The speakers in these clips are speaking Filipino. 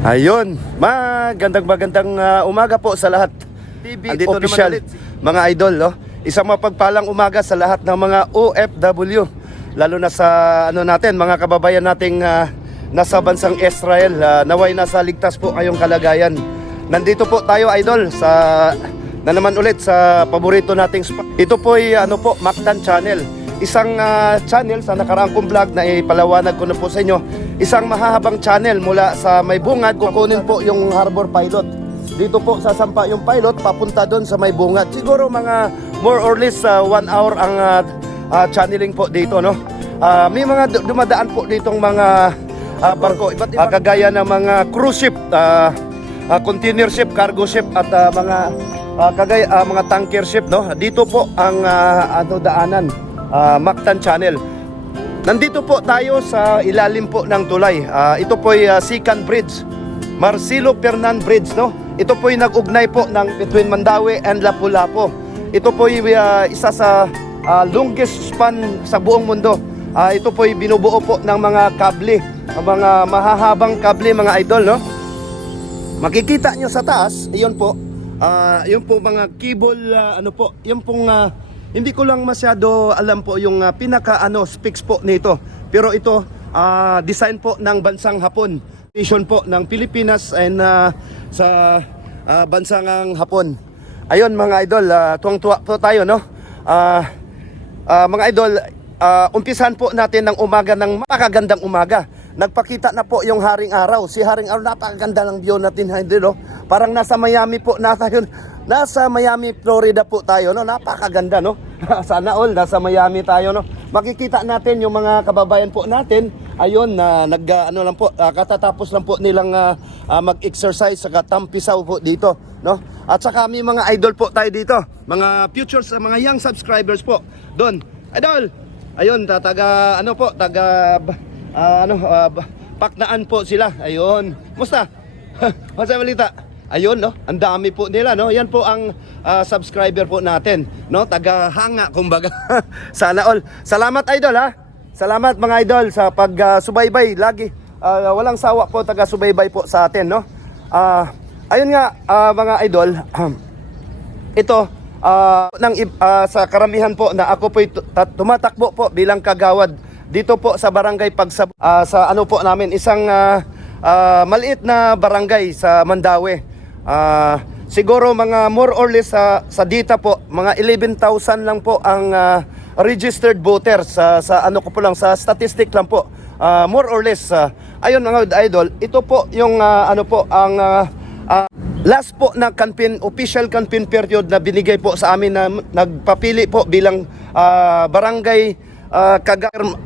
Ayun, magandang umaga po sa lahat. Andito official, mga idol, no? Isang mapagpalang umaga sa lahat ng mga OFW, lalo na sa natin, mga kababayan nating nasa bansang Israel. Naway nasa ligtas po kayong kalagayan. Nandito po tayo, idol, na naman ulit sa paborito nating spot. Ito po ay Mactan Channel. Isang channel sa nakaraang kong vlog na ipalawanag ko na po sa inyo. Isang mahahabang channel mula sa May Bungad, kukunin po yung Harbor Pilot. Dito po sasampa yung pilot papunta doon sa May Bungad. Siguro mga more or less 1 hour ang channeling po dito, no? May mga dumadaan po ditong mga barko, kagaya ng mga cruise ship, container ship, cargo ship at mga tanker ship, no? Dito po ang daanan, Mactan Channel. Nandito po tayo sa ilalim po ng tulay. Ito po ay Sican Bridge, Marcelo Fernan Bridge, no? Ito po ay nag-ugnay po ng between Mandaue and Lapu-Lapu. Ito po ay isa sa longest span sa buong mundo. Ito po ay binubuo po ng mga kable, mga mahahabang kable, mga idol, no? Makikita nyo sa taas, iyon po, yung po mga cable, yung pong hindi ko lang masyado alam po yung specs po nito. Pero ito, design po ng bansang Hapon. Mission po ng Pilipinas and sa bansang Hapon. Ayun, mga idol, tuwang-tuwa po tayo, no? Mga idol, umpisan po natin ng umaga ng makagandang umaga. Nagpakita na po yung Haring Araw. Si Haring Araw, napakaganda ng view natin, no? Parang nasa Miami po na tayo. Nasa Miami, Florida po tayo, no? Napakaganda, no? Sana all, nasa Miami tayo, no? Makikita natin yung mga kababayan po natin. Ayun, katatapos lang po nilang mag-exercise sa Tampisaw po dito, no? At saka may mga idol po tayo dito. Mga futures, mga young subscribers po. Doon, idol! Ayun, Paknaan po sila. Ayun. Musta? Masa balita? Ayun, no? Ang dami po nila, no? Yan po ang subscriber po natin, no? Taga-hanga, kumbaga. Sana all. Salamat, idol, ha? Salamat, mga idol, sa pag-subaybay. Lagi, walang sawa po, taga-subaybay po sa atin, no? Ayun nga, mga idol, ito, sa karamihan po na ako po tumatakbo po bilang kagawad dito po sa barangay Pagsabot, sa po namin, isang maliit na barangay sa Mandaue. Siguro mga more or less sa data po, mga 11,000 lang po ang registered voters sa sa statistic lang po. More or less, ayun, mga idol, ito po yung last po na official campaign period na binigay po sa amin na nagpapili po bilang barangay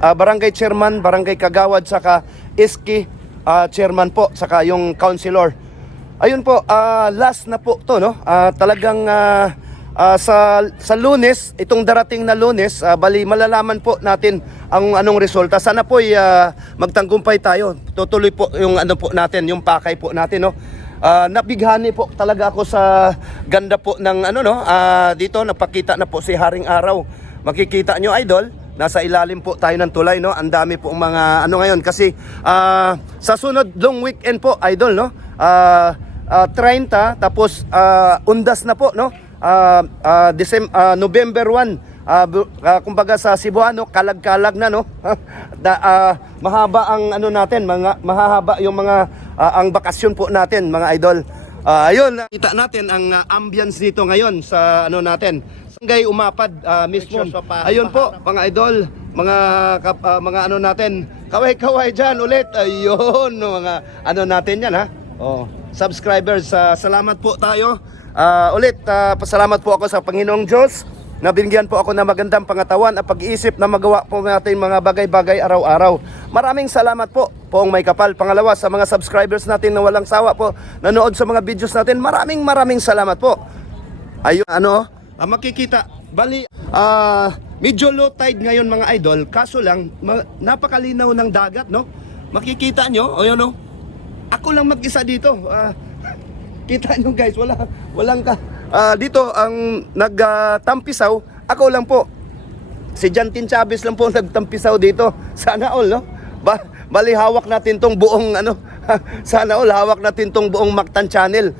barangay chairman, barangay kagawad, saka iski chairman po, saka yung councilor. Ayun po, last na po to, no? Talagang sa Lunes, itong darating na Lunes, bali malalaman po natin ang anong resulta. Sana po magtanggumpay tayo. Tutuloy po yung po natin, yung pakay po natin, no? Nabighani po talaga ako sa ganda po ng dito napakita na po si Haring Araw. Makikita nyo, idol, nasa ilalim po tayo ng tulay, no? Ang dami po mga ngayon kasi sa sunod long weekend po, idol, no? 30 tapos undas na po, no? November 1, kumbaga sa Cebuano, kalag-kalag na, no? Mahaba ang natin, mahahaba yung mga ang bakasyon po natin, mga idol. Ayun, kita natin ang ambience dito ngayon sa natin. Barangay Umapad mismo. Ayun po, mga idol, mga natin. Kaway-kaway diyan ulit. Ayun, mga natin yan, ha. Oh, subscribers, salamat po tayo. Ulit, pasalamat po ako sa Panginoong Diyos na binigyan po ako ng magandang pangatawan at pag-iisip na magawa po natin mga bagay-bagay araw-araw. Maraming salamat po, Poong May Kapal. Pangalawa, sa mga subscribers natin na walang sawa po nanood sa mga videos natin, maraming salamat po. Ayun, makikita, bali, medyo low tide ngayon, mga idol, kaso lang, napakalinaw ng dagat, no? Makikita nyo, ayun, no? Ako lang mag-isa dito. Kita nyo, guys, walang dito ang nagtampisaw, ako lang po. Si Jantin Chavez lang po nagtampisaw dito. Sana all, no? Bali hawak natin tong buong ano, sana all hawak natin tong buong Mactan Channel.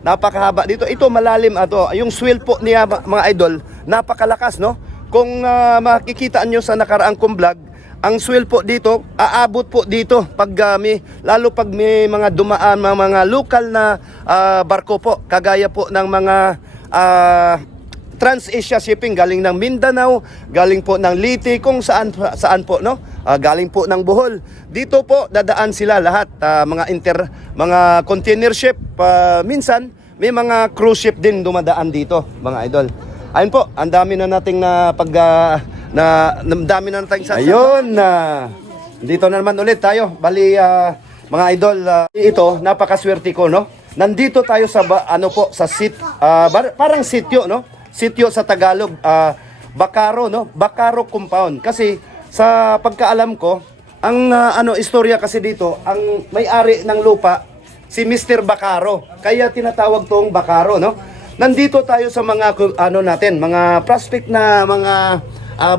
Napakahaba dito. Ito malalim ato. Yung swell po niya mga idol, napakalakas, no? Kung makikita nyo sa nakaraang kong vlog, ang swell po dito, aabot po dito pag lalo pag may mga dumaan, mga local na barko po, kagaya po ng mga Trans-Asia Shipping galing ng Mindanao, galing po ng Leyte, kung saan po, no? Galing po ng Bohol. Dito po dadaan sila lahat, mga container ship, minsan may mga cruise ship din dumadaan dito, mga idol. Ayun po, ang dami na nating dami na nating ayun dito na naman ulit tayo. Bali mga idol, ito napakaswerte ko, no? Nandito tayo sa parang sitio, no? Sitio sa Tagalog, Bacaro, no? Bacaro compound. Kasi sa pagkaalam ko, ang istorya kasi dito, ang may-ari ng lupa si Mr. Bacaro. Kaya tinatawag tong Bacaro, no? Nandito tayo sa mga mga prospect na mga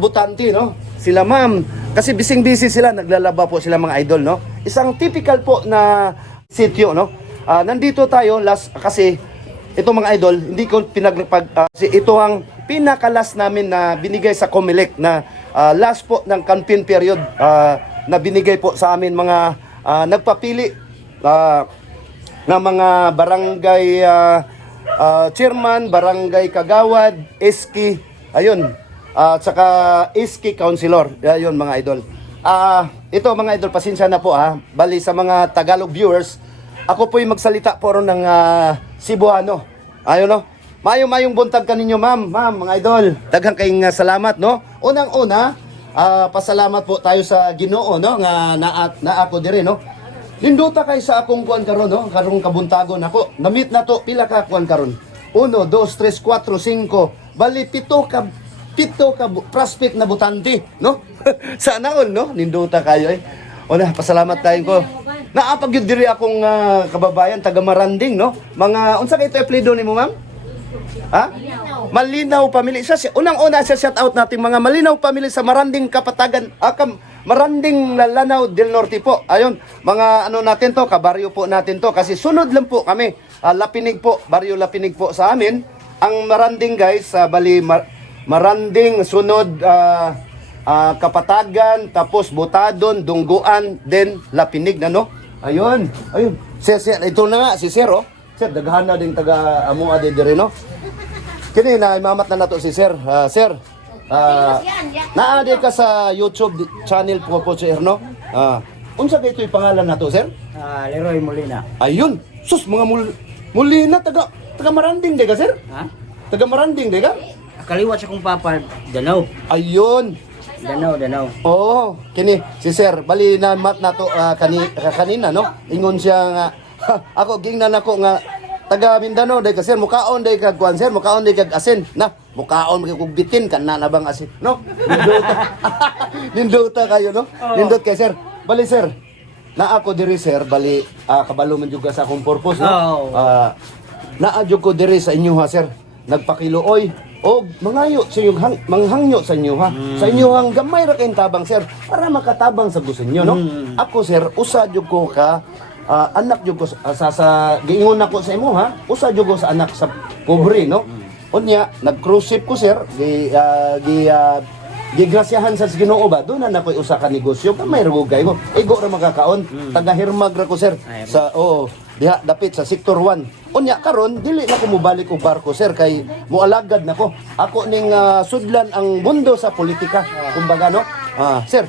butante, no? Sila ma'am, kasi bising-busy sila, naglalaba po sila mga idol, no? Isang typical po na sitio, no? Nandito tayo kasi ito mga idol, hindi ko kasi ito ang pinakalas namin na binigay sa Comelec na last po ng campaign period na binigay po sa amin mga nagpapili na mga barangay chairman, barangay kagawad, SK, ayun, saka SK councilor, ayun mga idol. Ito mga idol, pasensya na po bali sa mga Tagalog viewers, ako po'y magsalita po ron ng Cebuano. Ayun, no? Mayong buntag kaninyo ma'am, mga idol. Daghang kayong salamat, no? Unang-una, pasalamat po tayo sa Ginoo, no? Nga ako diri, no? Linduta kay sa akong kuan karon, no? Karong kabuntagon ako. Namit na to pila ka kuan karon. 1 2 3 4 5. Bali pito ka prospect na butante, no? Sana all, no? Linduta kayo eh. Una, pasalamat tayo ko. Naapag yun diri akong kababayan taga Maranding, no? Mga unsa kay ito apelyido nimo, ma'am? Malinaw Family. Unang-una sa shout out natin mga Malinaw Family sa Maranding Kapatagan, Maranding Lanao del Norte po. Ayun, mga natin to, kabaryo po natin to kasi sunod lang po kami. Lapinig po, baryo Lapinig po sa amin. Ang Maranding guys, bali Maranding sunod Kapatagan, tapos Butadon, Dungguan, then Lapinig na, no? Ayun. Sir, ito na nga si Sir, oh. Sir, daghan na din taga amuha din diri, no? Kini na imamat na nato si Sir. Sir, naadi ka sa YouTube channel po Sir, no? Unsa kay ito'y pangalan nato, Sir? Leroy Molina. Ayun. Sus, mga Molina taga Maranding de ka, Sir? Taga Maranding de ka? Kaliwat sa kong papa, Danau. Ayun. Danau. Oo, kini si Sir, bali na mat nato kanina, no? Ingon siya nga ako gingnan ako nga taga Mindanao day ka, Sir, mukaon day kag kuan, Sir, mukaon day kag asin. Na, mukaon kag bitin kana na bang asin, no? Ninduta kayo, no? Nindot kay Sir. Bali Sir, na ako diri Sir, bali kabalo man jud sa akong purpose, no? Naadyo ko diri sa inyo ha, Sir. Nagpakiluoy o mangayo sa inyong manghangyo sa inyo ha. Sa inyo hang gamay ra kayong tabang, Sir, para makatabang sa gusto niyo, no? Ako Sir, usa jud ko ka anak jud ko sa giingon nako sa imo ha. Usa jud ko sa anak sa pobre, no? Unya nag-cruise ship ko, Sir, gigrasyahan sa Ginoo ba, doon na nakoy usa ka negosyo gamay ra gugay mo. Igo ra makakaon. Taga Hirmag ra ko, Sir, sa diha dapit sa sector 1. Unya karon dili na ko mobalik og barko, Sir, kay moalagad nako. Ako ning sudlan ang mundo sa politika. Kumbaga, no? Sir,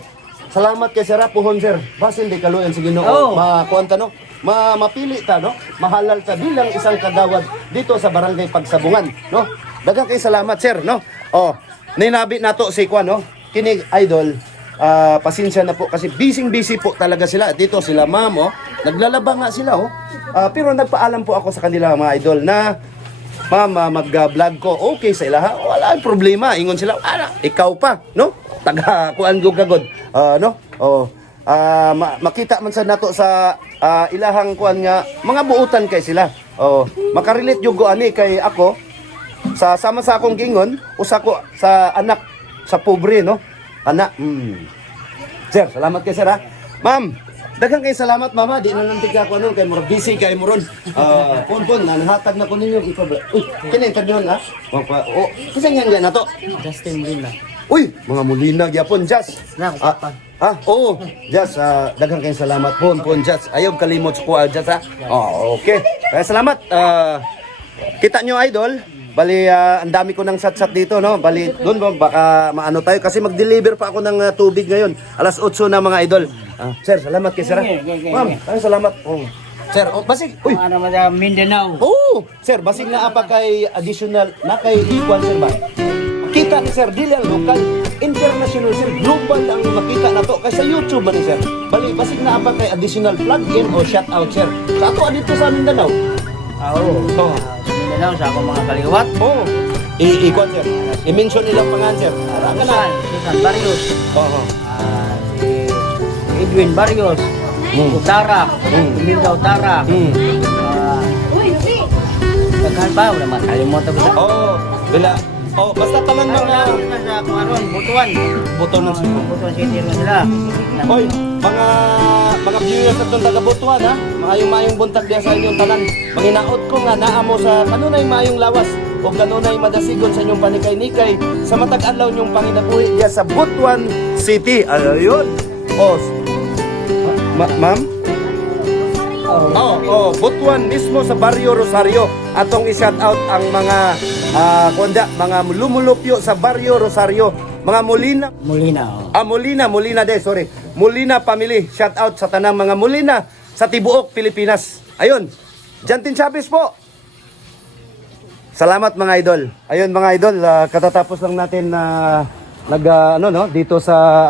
salamat kay Sir Apuhon, Sir. Basin di kaluyan sa Ginoo. Makuanta, no? Mapili ta, no? Mahalal ta bilang isang kagawad dito sa barangay Pagsabungan, no? Daghang kay salamat, Sir, no? Ninabi nato si Kwan, no? Kini idol, pasensya na po kasi busy po talaga sila. Dito sila ma'am, naglalaba nga sila, pero nagpaalam po ako sa kanila mga idol na ma'am, mag-vlog ko. Okay sa ilaha, wala problema. Ingon sila, ikaw pa, no? Taga kuan gud kagod, no? Makita man sa nato sa ilahang kuan nga mga buutan kay sila. Makarelate jud ko ani kay ako sa sama sa akong gingon, usa ko sa anak sa pobre, no? Anak. Sir, salamat kay Sir ha. Ma'am, daghang kay salamat mama, di na nantig ako ano kay murag busy kay mo ron. Pon nanhatag na ko ninyo ipa. Uy, kini interview na. Kasi nga na to. Justin Molina. Uy, mga Molina gyapon Jas. Oo, Jas, daghang kay salamat pon Jas. Ayaw kalimot ko Jas ha. Okay. Kaya salamat. Kita nyo idol. Bali, ang dami ko ng sat-sat dito, no? Bali, doon baka maano tayo kasi mag-deliver pa ako ng tubig ngayon. Alas 8 na mga idol. Sir, salamat kay sir. Ma'am, salamat. Sir, basig. Uy. Ano man sa Mindanao. Sir, basig na apa kay additional na kay equal sir ba? Kita ni sir, dili ang local, international sir, global ang makita na to. Kaya sa YouTube man ni sir. Bali, basig na apa kay additional plug-in o shout out sir. Sa ato dito sa Mindanao. Oo. Mindanao sa akong mga kaliwat. Ikon sir. I-mention nilang pangan sir. Susan Barrios. Oo. Si Edwin Barrios. Utara. Mindanao Utara. Daghan pa, wala makalimutan ko sa... Bila. Basta tanan mga... Sa Kumaron, Butuan. Butuan sila. Butuan City na sila. Hoy, mga viewers at itong taga-Butuan ha. Mayong buntag diya sa inyong tanan. Manginaot ko nga naamo sa kanunay mayong lawas o kanunay madasigon sa inyong panikay-nikay sa matag adlaw nyong panginabuhi diya sa Butuan City. Ayun. Ma'am? Butuan mismo sa Barrio Rosario. Atong i-shout out ang mga mga lumulupyo sa Barrio Rosario. Mga Molina. Molina sorry. Molina family. Shout out sa tanang mga Molina sa Tibuok, Pilipinas. Ayun. Jantin Chavez po. Salamat mga idol. Ayun mga idol, katatapos lang natin na dito sa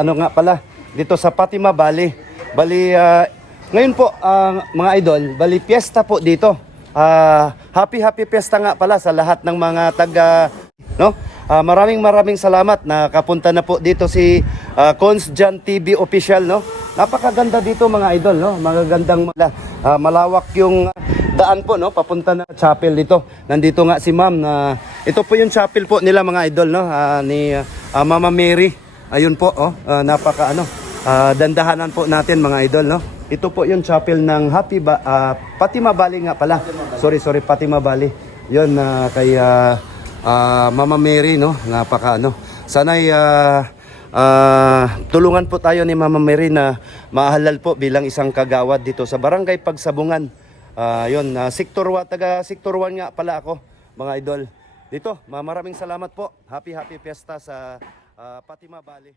dito sa Fatima Valley. Bali ngayon po mga idol, bali piyesta po dito. Happy piyesta nga pala sa lahat ng mga taga maraming salamat na kapunta na po dito si Cons Jan TV official no. Napakaganda dito mga idol no. Magagandang malawak yung daan po no papunta na chapel dito. Nandito nga si Ma'am na ito po yung chapel po nila mga idol no ni Mama Mary. Ayun po dandahanan po natin mga idol no. Ito po yung chapel ng Fatima Valley nga pala. Sorry, Fatima Valley. Yun kay Mama Mary no, Sana'y tulungan po tayo ni Mama Mary na mahalal po bilang isang kagawad dito sa Barangay Pagsabungan. Sector 1 nga pala ako, mga idol. Dito, maraming salamat po. Happy fiesta sa Fatima Valley.